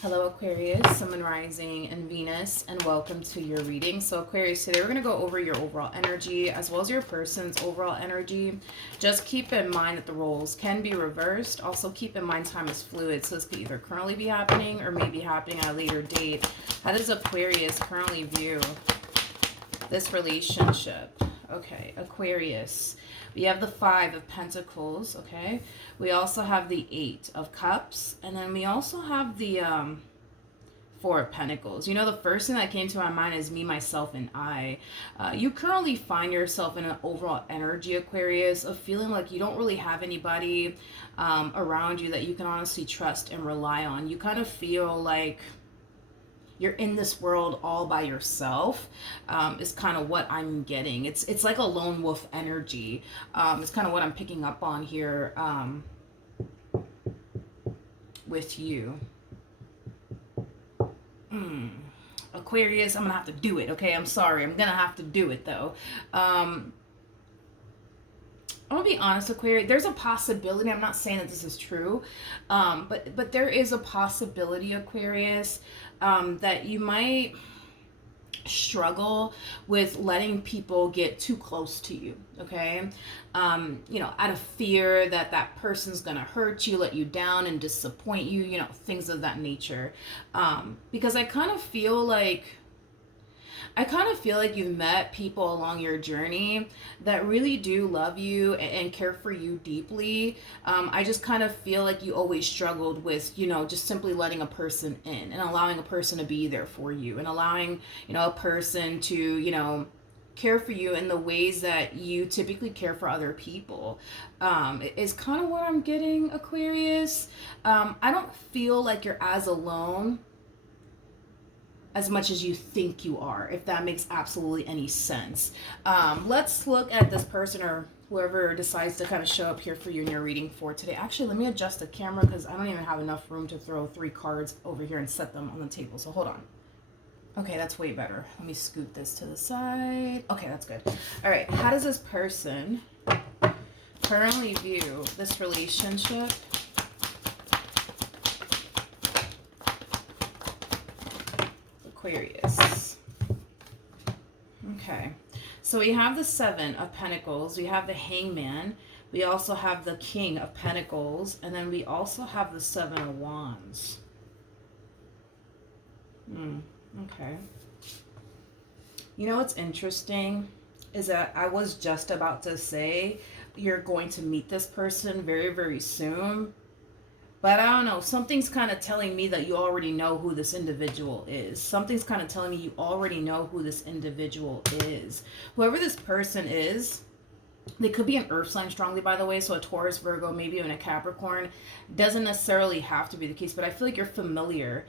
Hello Aquarius, Sun, Moon, Rising, and Venus, and welcome to your reading. So Aquarius, today we're going to go over your overall energy as well as your person's overall energy. Just keep in mind that the roles can be reversed. Also keep in mind time is fluid, so this could either currently be happening or may be happening at a later date. How does Aquarius currently view this relationship? Okay, Aquarius. We have the Five of Pentacles, okay? We also have the Eight of Cups, and then we also have the Four of Pentacles. You know, the first thing that came to my mind is me, myself, and I. You currently find yourself in an overall energy, Aquarius, of feeling like you don't really have anybody around you that you can honestly trust and rely on. You kind of feel like you're in this world all by yourself, is kind of what I'm getting. It's like a lone wolf energy. It's kind of what I'm picking up on here with you. Aquarius, I'm gonna have to do it, okay? I'm sorry, I'm gonna have to do it though. I'm gonna be honest, Aquarius, there's a possibility, I'm not saying that this is true, but there is a possibility, Aquarius, that you might struggle with letting people get too close to you, okay? You know, out of fear that that person's gonna hurt you, let you down, and disappoint you, you know, things of that nature. Because I kind of feel like you've met people along your journey that really do love you and care for you deeply. I just kind of feel like you always struggled with, you know, just simply letting a person in and allowing a person to be there for you and allowing, you know, a person to, you know, care for you in the ways that you typically care for other people. Is kind of what I'm getting, Aquarius. I don't feel like you're as alone as much as you think you are, if that makes absolutely any sense. Let's look at this person or whoever decides to kind of show up here for you in your reading for today. Actually, let me adjust the camera because I don't even have enough room to throw 3 cards over here and set them on the table. So hold on. Okay, that's way better. Let me scoot this to the side. Okay, that's good. All right, how does this person currently view this relationship? Aquarius. Okay, so we have the Seven of Pentacles, we have the Hangman, we also have the King of Pentacles, and then we also have the Seven of Wands. Okay. You know what's interesting is that I was just about to say you're going to meet this person very, very soon. But I don't know, something's kind of telling me that you already know who this individual is. Something's kind of telling me you already know who this individual is. Whoever this person is, they could be an earth sign strongly, by the way, so a Taurus, Virgo, maybe even a Capricorn. Doesn't necessarily have to be the case, but I feel like you're familiar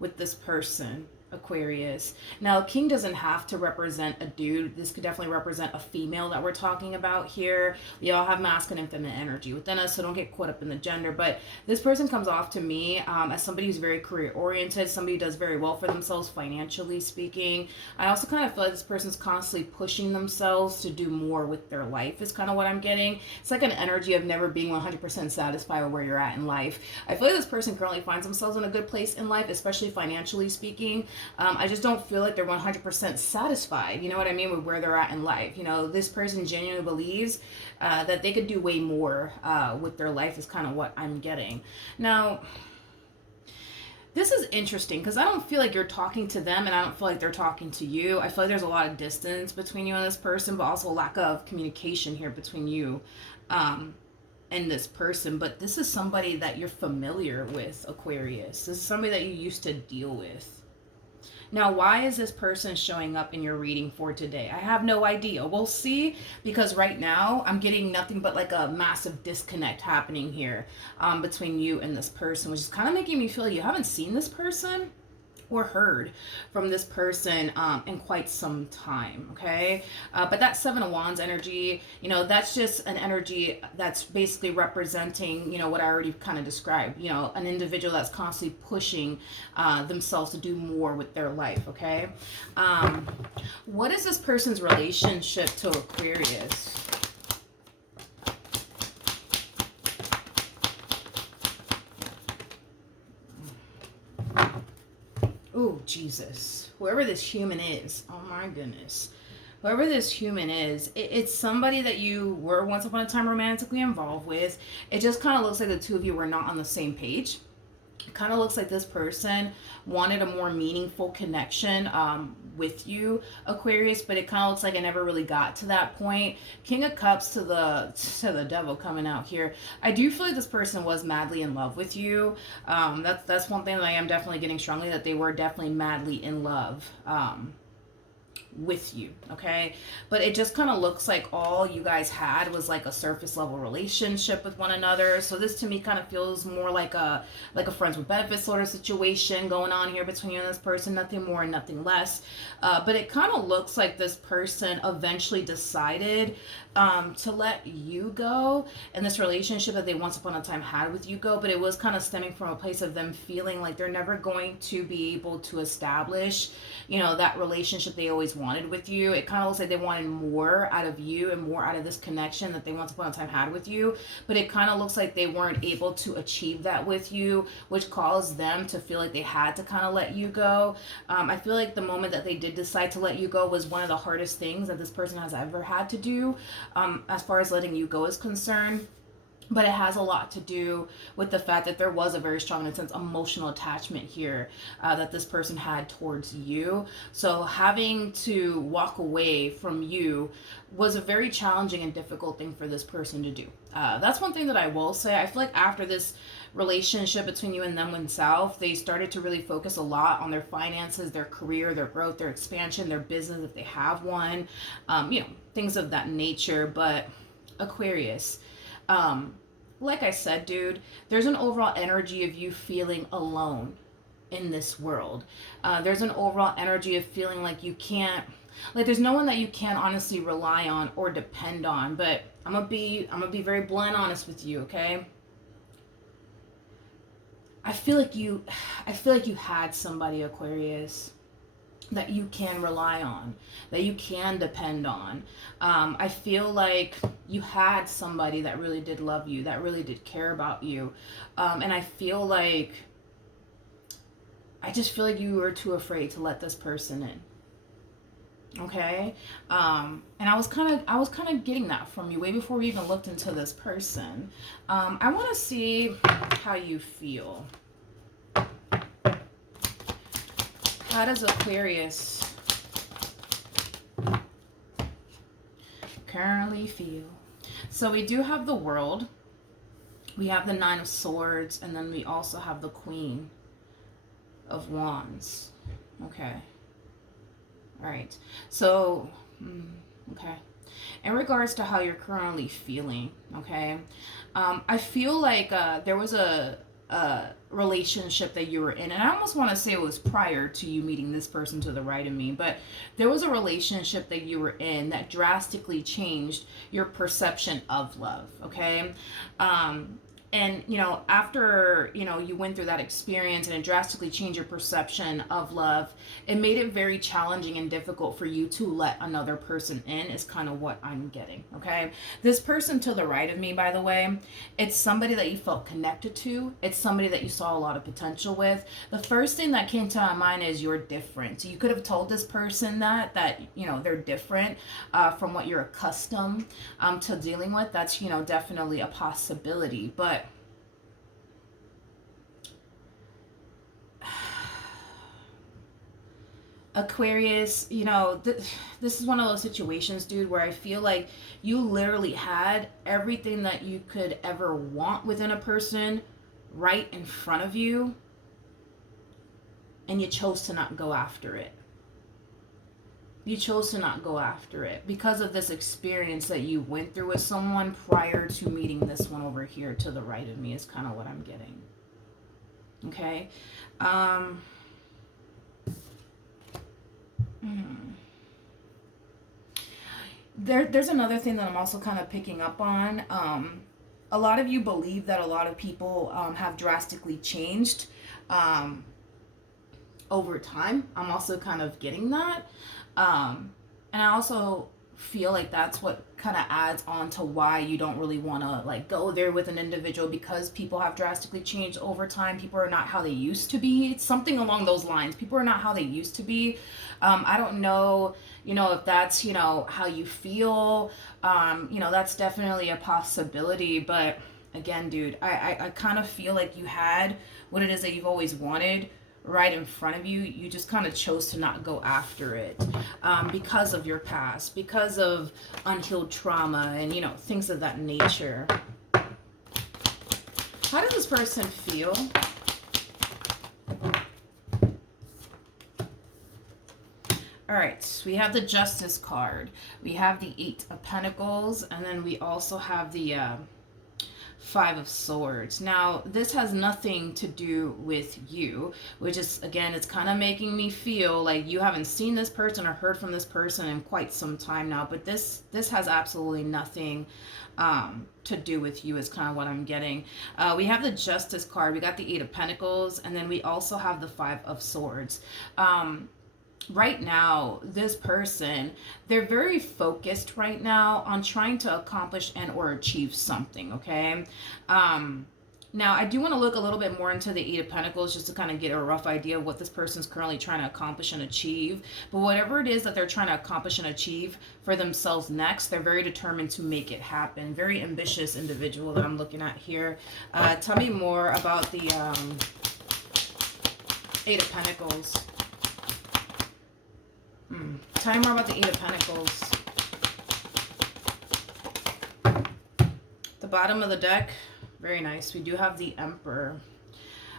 with this person, Aquarius. Now, king doesn't have to represent a dude. This could definitely represent a female that we're talking about here. We all have masculine and feminine energy within us, so don't get caught up in the gender. But this person comes off to me as somebody who's very career oriented, somebody who does very well for themselves financially speaking. I also kind of feel like this person's constantly pushing themselves to do more with their life is kind of what I'm getting. It's like an energy of never being 100% satisfied with where you're at in life. I feel like this person currently finds themselves in a good place in life, especially financially speaking. I just don't feel like they're 100% satisfied, you know what I mean, with where they're at in life. You know, this person genuinely believes that they could do way more with their life is kind of what I'm getting. Now, this is interesting because I don't feel like you're talking to them and I don't feel like they're talking to you. I feel like there's a lot of distance between you and this person, but also a lack of communication here between you and this person. But this is somebody that you're familiar with, Aquarius. This is somebody that you used to deal with. Now, why is this person showing up in your reading for today? I have no idea. We'll see, because right now I'm getting nothing but like a massive disconnect happening here between you and this person, which is kind of making me feel like you haven't seen this person or heard from this person in quite some time, okay? But that Seven of Wands energy, you know, that's just an energy that's basically representing, you know, what I already kind of described, you know, an individual that's constantly pushing themselves to do more with their life, okay? What is this person's relationship to Aquarius? Oh, Jesus. Whoever this human is. Oh, my goodness. Whoever this human is, it's somebody that you were once upon a time romantically involved with. It just kind of looks like the two of you were not on the same page. It kind of looks like this person wanted a more meaningful connection with you, Aquarius, but it kind of looks like it never really got to that point. King of Cups to the devil coming out here. I do feel like this person was madly in love with you. That's one thing that I am definitely getting strongly, that they were definitely madly in love. With you, okay? But it just kind of looks like all you guys had was like a surface level relationship with one another. So this to me kind of feels more like a friends with benefits sort of situation going on here between you and this person. Nothing more and nothing less. But it kind of looks like this person eventually decided to let you go, and this relationship that they once upon a time had with you go. But it was kind of stemming from a place of them feeling like they're never going to be able to establish, you know, that relationship they always wanted with you. It kind of looks like they wanted more out of you and more out of this connection that they once upon a time had with you. But it kind of looks like they weren't able to achieve that with you, which caused them to feel like they had to kind of let you go. I feel like the moment that they did decide to let you go was one of the hardest things that this person has ever had to do, as far as letting you go is concerned. But it has a lot to do with the fact that there was a very strong, in a sense, emotional attachment here that this person had towards you. So having to walk away from you was a very challenging and difficult thing for this person to do. That's one thing that I will say. I feel like after this relationship between you and them went south, they started to really focus a lot on their finances, their career, their growth, their expansion, their business if they have one, you know, things of that nature. But Aquarius, like I said, dude, there's an overall energy of you feeling alone in this world. There's an overall energy of feeling like you can't, like there's no one that you can honestly rely on or depend on. But I'm gonna be very blunt honest with you, okay? I feel like you had somebody, Aquarius, that you can rely on, that you can depend on. I feel like you had somebody that really did love you, that really did care about you. And I just feel like you were too afraid to let this person in. Okay? And I was kind of getting that from you way before we even looked into this person. I want to see how you feel. How does Aquarius currently feel? So we do have the World, we have the Nine of Swords, and then we also have the Queen of Wands. Okay. All right. So, okay. In regards to how you're currently feeling, okay, I feel like there was a relationship that you were in, and I almost want to say it was prior to you meeting this person to the right of me, but there was a relationship that you were in that drastically changed your perception of love, okay? And, you know, after, you know, you went through that experience and it drastically changed your perception of love, it made it very challenging and difficult for you to let another person in, is kind of what I'm getting, okay? This person to the right of me, by the way, it's somebody that you felt connected to. It's somebody that you saw a lot of potential with. The first thing that came to my mind is you're different. You could have told this person that, you know, they're different from what you're accustomed to dealing with. That's, you know, definitely a possibility. But Aquarius, you know, this is one of those situations, dude, where I feel like you literally had everything that you could ever want within a person right in front of you, and you chose to not go after it. You chose to not go after it because of this experience that you went through with someone prior to meeting this one over here to the right of me, is kind of what I'm getting. Okay? There's another thing that I'm also kind of picking up on. A lot of you believe that a lot of people have drastically changed over time. I'm also kind of getting that. And I also feel like that's what kind of adds on to why you don't really want to like go there with an individual, because people have drastically changed over time. People are not how they used to be. It's something along those lines. People are not how they used to be. I don't know, if that's, how you feel. That's definitely a possibility. But again, dude, I kind of feel like you had what it is that you've always wanted right in front of you. You just kind of chose to not go after it, because of your past, because of unhealed trauma and, things of that nature. How does this person feel? All right, we have the Justice card. We have the Eight of Pentacles, and then we also have the Five of Swords. Now, this has nothing to do with you, which is, again, it's kind of making me feel like you haven't seen this person or heard from this person in quite some time now. But this has absolutely nothing to do with you, is kind of what I'm getting. We have the Justice card. We got the Eight of Pentacles, and then we also have the Five of Swords. Right now, this person, they're very focused right now on trying to accomplish and or achieve something, okay? Now, I do want to look a little bit more into the Eight of Pentacles just to kind of get a rough idea of what this person's currently trying to accomplish and achieve. But whatever it is that they're trying to accomplish and achieve for themselves next, they're very determined to make it happen. Very ambitious individual that I'm looking at here. Tell me more about the Eight of Pentacles. Tell me more about the Eight of Pentacles. The bottom of the deck, very nice. We do have the Emperor.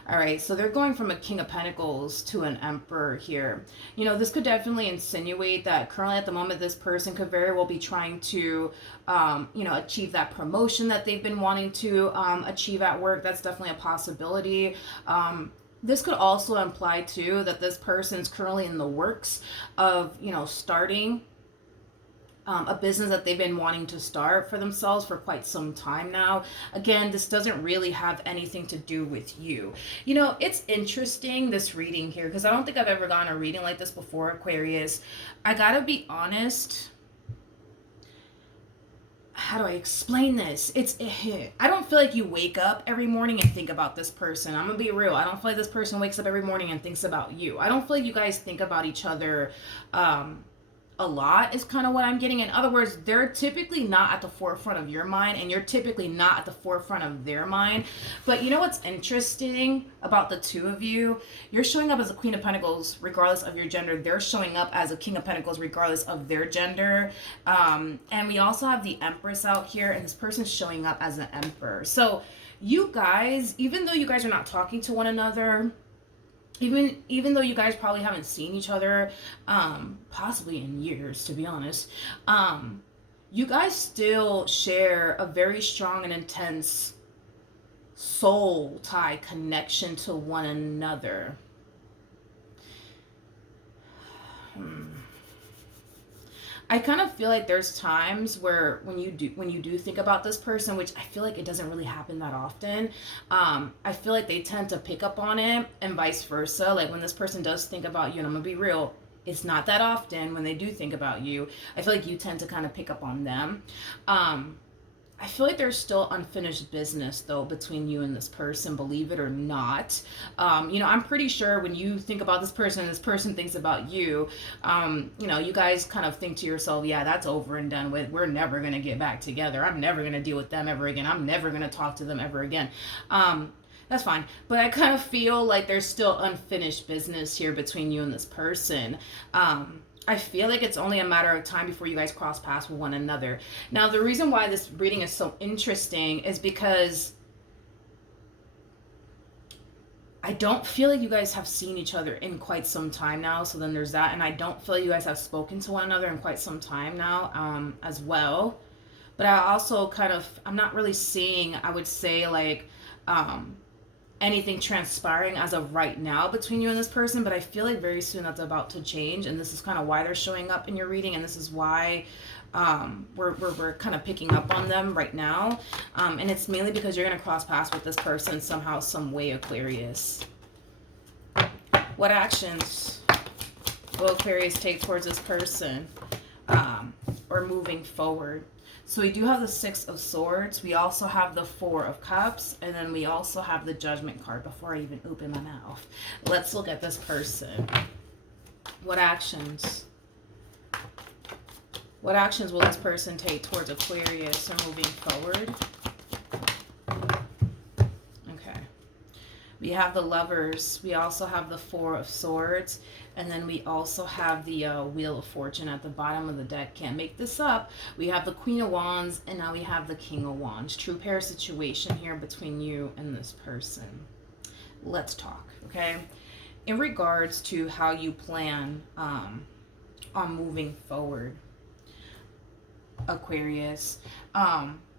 All right, so they're going from a King of Pentacles to an Emperor here. This could definitely insinuate that currently at the moment, this person could very well be trying to, achieve that promotion that they've been wanting to achieve at work. That's definitely a possibility. This could also imply, too, that this person's currently in the works of, starting a business that they've been wanting to start for themselves for quite some time now. Again, this doesn't really have anything to do with you. It's interesting, this reading here, because I don't think I've ever gotten a reading like this before, Aquarius. I gotta be honest. How do I explain this? I don't feel like you wake up every morning and think about this person. I'm gonna be real. I don't feel like this person wakes up every morning and thinks about you. I don't feel like you guys think about each other a lot, is kind of what I'm getting. In other words, they're typically not at the forefront of your mind, and you're typically not at the forefront of their mind. But you know what's interesting about the two of you? You're showing up as a Queen of Pentacles regardless of your gender. They're showing up as a King of Pentacles regardless of their gender. And we also have the Empress out here, and this person's showing up as an Emperor. So you guys, even though you guys are not talking to one another, even though you guys probably haven't seen each other possibly in years, to be honest, you guys still share a very strong and intense soul tie connection to one another. I kind of feel like there's times where when you do think about this person, which I feel like it doesn't really happen that often, I feel like they tend to pick up on it, and vice versa. Like when this person does think about you, and I'm gonna be real, it's not that often when they do think about you. I feel like you tend to kind of pick up on them. I feel like there's still unfinished business, though, between you and this person, believe it or not. I'm pretty sure when you think about this person and this person thinks about you, you guys kind of think to yourself, yeah, that's over and done with. We're never going to get back together. I'm never going to deal with them ever again. I'm never going to talk to them ever again. That's fine. But I kind of feel like there's still unfinished business here between you and this person. I feel like it's only a matter of time before you guys cross paths with one another. Now, the reason why this reading is so interesting is because I don't feel like you guys have seen each other in quite some time now. So then there's that. And I don't feel like you guys have spoken to one another in quite some time now as well. But I also I'm not really seeing, I would say, like, anything transpiring as of right now between you and this person, but I feel like very soon that's about to change, and this is kind of why they're showing up in your reading, and this is why we're kind of picking up on them right now, and it's mainly because you're going to cross paths with this person somehow, some way, Aquarius. What actions will Aquarius take towards this person? or moving forward. So we do have the Six of Swords. We also have the Four of Cups. And then we also have the Judgment card before I even open my mouth. Let's look at this person. What actions? What actions will this person take towards Aquarius or moving forward? Okay. We have the Lovers. We also have the Four of Swords. And then we also have the Wheel of Fortune at the bottom of the deck. Can't make this up. We have the Queen of Wands. And now we have the King of Wands. True pair situation here between you and this person. Let's talk, okay? In regards to how you plan on moving forward, Aquarius,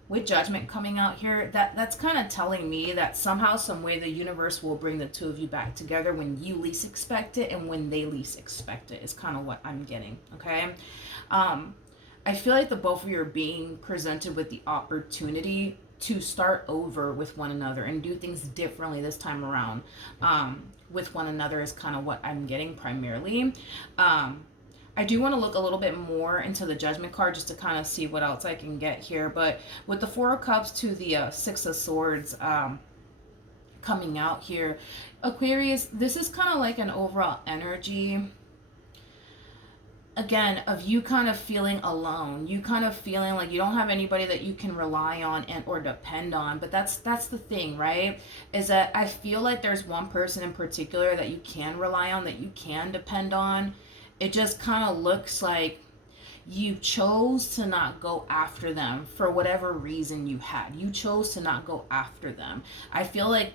with Judgment coming out here, that's kind of telling me that somehow, some way, the universe will bring the two of you back together when you least expect it and when they least expect it, is kind of what I'm getting, okay? I feel like the both of you are being presented with the opportunity to start over with one another and do things differently this time around with one another, is kind of what I'm getting primarily. I do want to look a little bit more into the Judgment card just to kind of see what else I can get here. But with the Four of Cups to the Six of Swords coming out here, Aquarius, this is kind of like an overall energy, again, of you kind of feeling alone. You kind of feeling like you don't have anybody that you can rely on and or depend on. But that's the thing, right? Is that I feel like there's one person in particular that you can rely on, that you can depend on. It just kind of looks like you chose to not go after them for whatever reason you had. You chose to not go after them. I feel like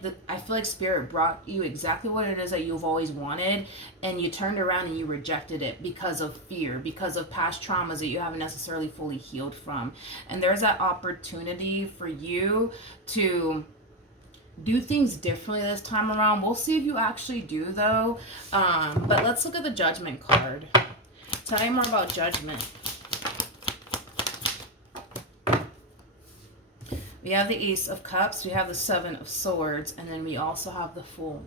Spirit brought you exactly what it is that you've always wanted, and you turned around and you rejected it because of fear, because of past traumas that you haven't necessarily fully healed from. And there's that opportunity for you to do things differently this time around. We'll see if you actually do, though. But let's look at the Judgment card. Tell me more about Judgment. We have the Ace of Cups, we have the Seven of Swords, and then we also have the Fool.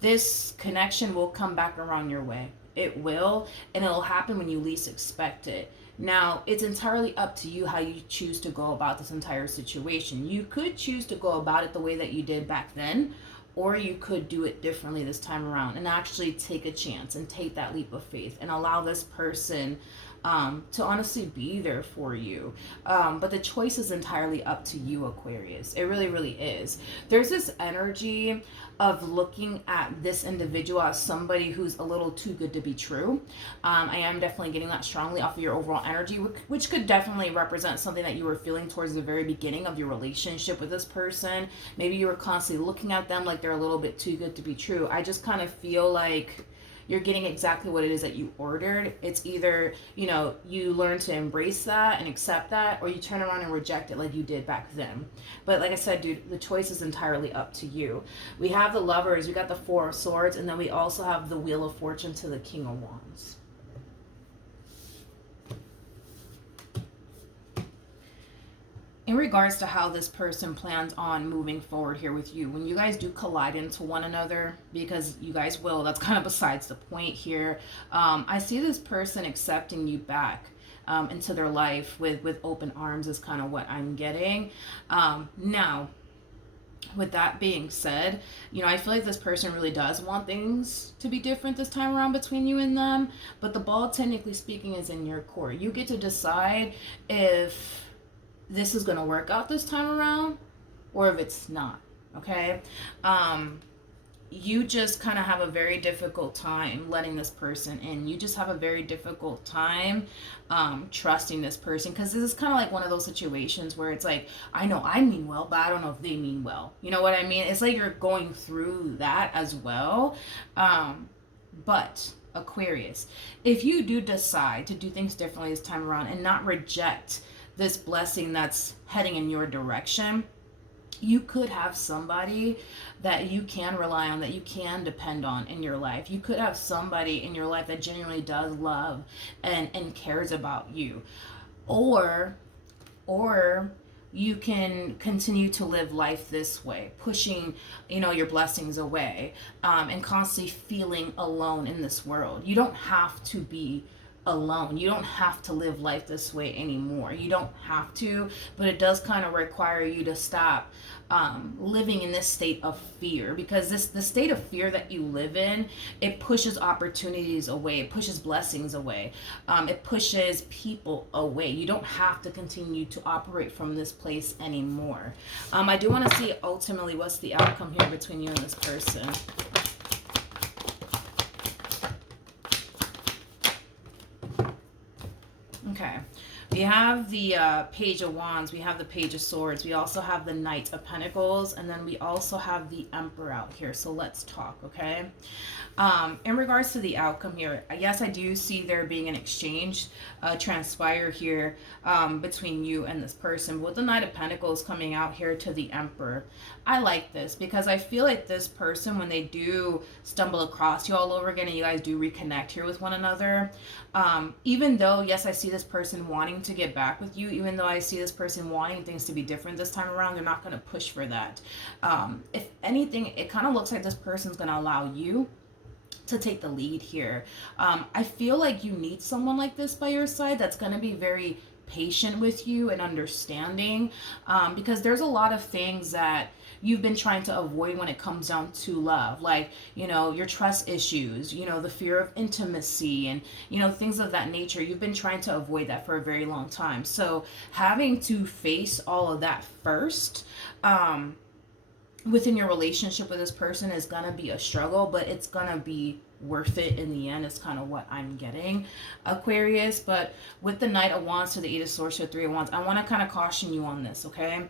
This connection will come back around your way. It will, and it'll happen when you least expect it. Now, it's entirely up to you how you choose to go about this entire situation. You could choose to go about it the way that you did back then, or you could do it differently this time around and actually take a chance and take that leap of faith and allow this person to honestly be there for you. But the choice is entirely up to you, Aquarius. It really, really is. There's this energy of looking at this individual as somebody who's a little too good to be true. I am definitely getting that strongly off of your overall energy, which could definitely represent something that you were feeling towards the very beginning of your relationship with this person. Maybe you were constantly looking at them like they're a little bit too good to be true. I just kind of feel like you're getting exactly what it is that you ordered. It's either, you learn to embrace that and accept that, or you turn around and reject it like you did back then. But like I said, dude, the choice is entirely up to you. We have the Lovers, we got the Four of Swords, and then we also have the Wheel of Fortune to the King of Wands. In regards to how this person plans on moving forward here with you, when you guys do collide into one another, because you guys will, that's kind of besides the point here. I see this person accepting you back into their life with open arms is kind of what I'm getting. Now, with that being said, I feel like this person really does want things to be different this time around between you and them, but the ball, technically speaking, is in your court. You get to decide if this is going to work out this time around or if it's not, okay? You just kind of have a very difficult time letting this person in. You just have a very difficult time trusting this person, because this is kind of like one of those situations where it's like, I know I mean well, but I don't know if they mean well. You know what I mean? It's like you're going through that as well. But Aquarius, if you do decide to do things differently this time around and not reject this blessing that's heading in your direction, you could have somebody that you can rely on, that you can depend on in your life. You could have somebody in your life that genuinely does love and cares about you. Or you can continue to live life this way, pushing, your blessings away, and constantly feeling alone in this world. You don't have to be alone. You don't have to live life this way anymore. You don't have to, but it does kind of require you to stop living in this state of fear, because the state of fear that you live in, it pushes opportunities away, it pushes blessings away, it pushes people away. You don't have to continue to operate from this place anymore. I do want to see ultimately what's the outcome here between you and this person. Okay. We have the Page of Wands, we have the Page of Swords, we also have the Knight of Pentacles, and then we also have the Emperor out here. So let's talk, okay? In regards to the outcome here, yes, I do see there being an exchange transpire here between you and this person. But with the Knight of Pentacles coming out here to the Emperor, I like this because I feel like this person, when they do stumble across you all over again and you guys do reconnect here with one another, even though, yes, I see this person wanting to get back with you, even though I see this person wanting things to be different this time around, they're not going to push for that. If anything, it kind of looks like this person's going to allow you to take the lead here. I feel like you need someone like this by your side that's going to be very patient with you and understanding, because there's a lot of things that you've been trying to avoid when it comes down to love, like, you know, your trust issues, you know, the fear of intimacy, and, you know, things of that nature. You've been trying to avoid that for a very long time. So having to face all of that first within your relationship with this person is gonna be a struggle, but it's gonna be worth it in the end, is kind of what I'm getting, Aquarius. But with the Knight of Wands to the Eight of Swords to the Three of Wands, I want to kind of caution you on this, okay?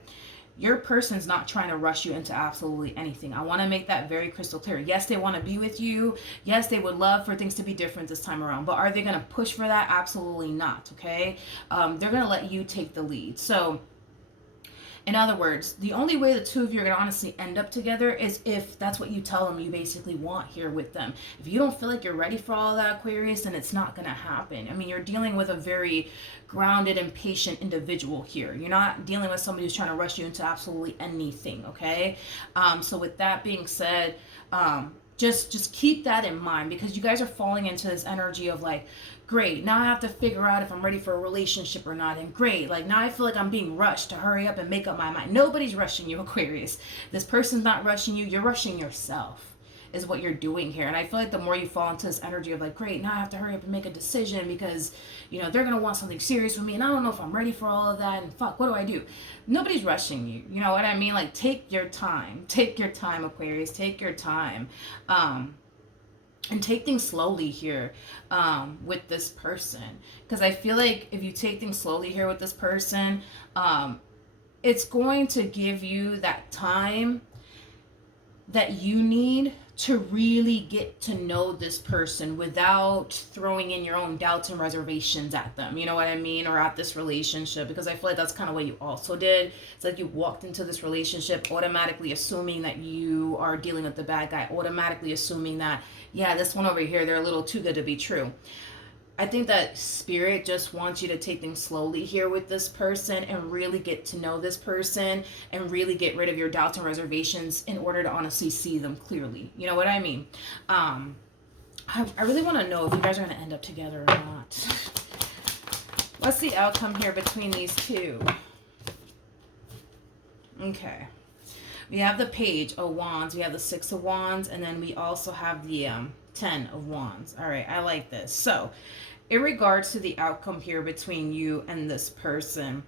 Your person's not trying to rush you into absolutely anything. I want to make that very crystal clear. Yes, they want to be with you. Yes, they would love for things to be different this time around. But are they going to push for that? Absolutely not, okay? They're going to let you take the lead. So in other words, the only way the two of you are going to honestly end up together is if that's what you tell them you basically want here with them. If you don't feel like you're ready for all of that, Aquarius, then it's not going to happen. I mean, you're dealing with a very grounded and patient individual here. You're not dealing with somebody who's trying to rush you into absolutely anything, okay? So with that being said, just keep that in mind, because you guys are falling into this energy of like, great, now I have to figure out if I'm ready for a relationship or not. And great, like now I feel like I'm being rushed to hurry up and make up my mind. Nobody's rushing you, Aquarius. This person's not rushing you. You're rushing yourself is what you're doing here. And I feel like the more you fall into this energy of like, great, now I have to hurry up and make a decision because, you know, they're going to want something serious with me and I don't know if I'm ready for all of that, and fuck, what do I do? Nobody's rushing you. You know what I mean? Like, take your time. Take your time, Aquarius. Take your time. And take things slowly here with this person. Because I feel like if you take things slowly here with this person, it's going to give you that time that you need to really get to know this person without throwing in your own doubts and reservations at them. You know what I mean? Or at this relationship. Because I feel like that's kind of what you also did. It's like you walked into this relationship automatically assuming that you are dealing with the bad guy. Automatically assuming that, yeah, this one over here, they're a little too good to be true. I think that Spirit just wants you to take things slowly here with this person and really get to know this person and really get rid of your doubts and reservations in order to honestly see them clearly. You know what I mean? I really want to know if you guys are going to end up together or not. What's the outcome here between these two? Okay. We have the Page of Wands, we have the Six of Wands, and then we also have the 10 of Wands. All right, I like this. So, in regards to the outcome here between you and this person,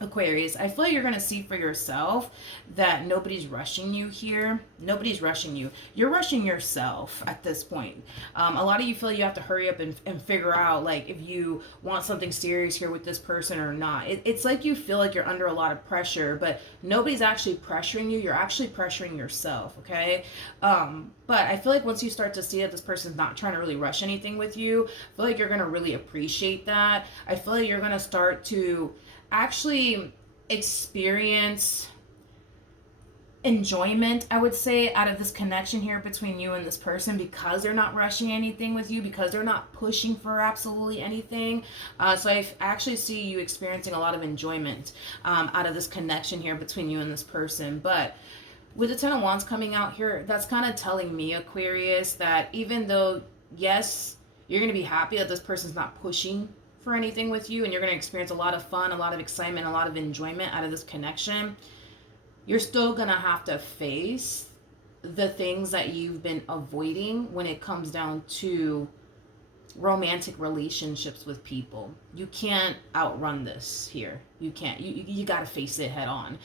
Aquarius, I feel like you're going to see for yourself that nobody's rushing you here. Nobody's rushing you. You're rushing yourself at this point. A lot of you feel you have to hurry up and figure out, like, if you want something serious here with this person or not. It's like you feel like you're under a lot of pressure, but nobody's actually pressuring you. You're actually pressuring yourself, okay? But I feel like once you start to see that this person's not trying to really rush anything with you, I feel like you're going to really appreciate that. I feel like you're going to start to actually experience enjoyment, I would say, out of this connection here between you and this person, because they're not rushing anything with you, because they're not pushing for absolutely anything. So I actually see you experiencing a lot of enjoyment out of this connection here between you and this person. But with the Ten of Wands coming out here, that's kind of telling me, Aquarius, that even though, yes, You're going to be happy that this person's not pushing for anything with you, and you're going to experience a lot of fun, a lot of excitement, a lot of enjoyment out of this connection. You're still going to have to face the things that you've been avoiding when it comes down to romantic relationships with people. You can't outrun this here. You can't. You got to face it head on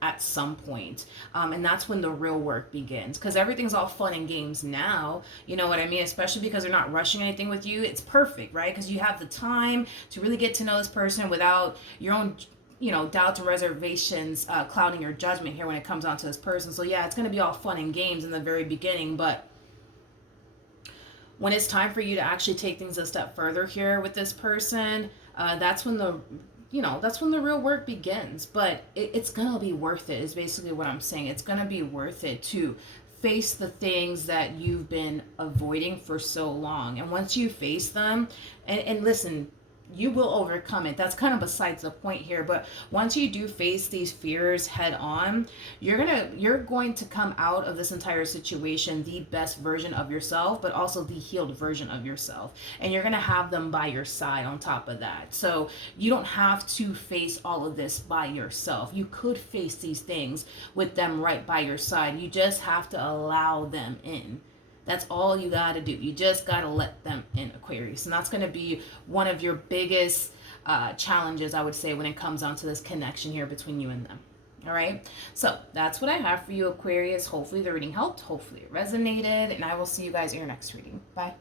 at some point. And that's when the real work begins. Because everything's all fun and games now. You know what I mean? Especially because they're not rushing anything with you. It's perfect, right? Because you have the time to really get to know this person without your own doubts and reservations clouding your judgment here when it comes down to this person. So yeah, it's going to be all fun and games in the very beginning, but when it's time for you to actually take things a step further here with this person, that's when the real work begins. But it's gonna be worth it is basically what I'm saying. It's gonna be worth it to face the things that you've been avoiding for so long. And once you face them, and listen, you will overcome it. That's kind of besides the point here. But once you do face these fears head on, you're going to come out of this entire situation the best version of yourself, but also the healed version of yourself. And you're going to have them by your side on top of that. So you don't have to face all of this by yourself. You could face these things with them right by your side. You just have to allow them in. That's all you got to do. You just got to let them in, Aquarius. And that's going to be one of your biggest challenges, I would say, when it comes down to this connection here between you and them. All right. So that's what I have for you, Aquarius. Hopefully the reading helped. Hopefully it resonated. And I will see you guys in your next reading. Bye.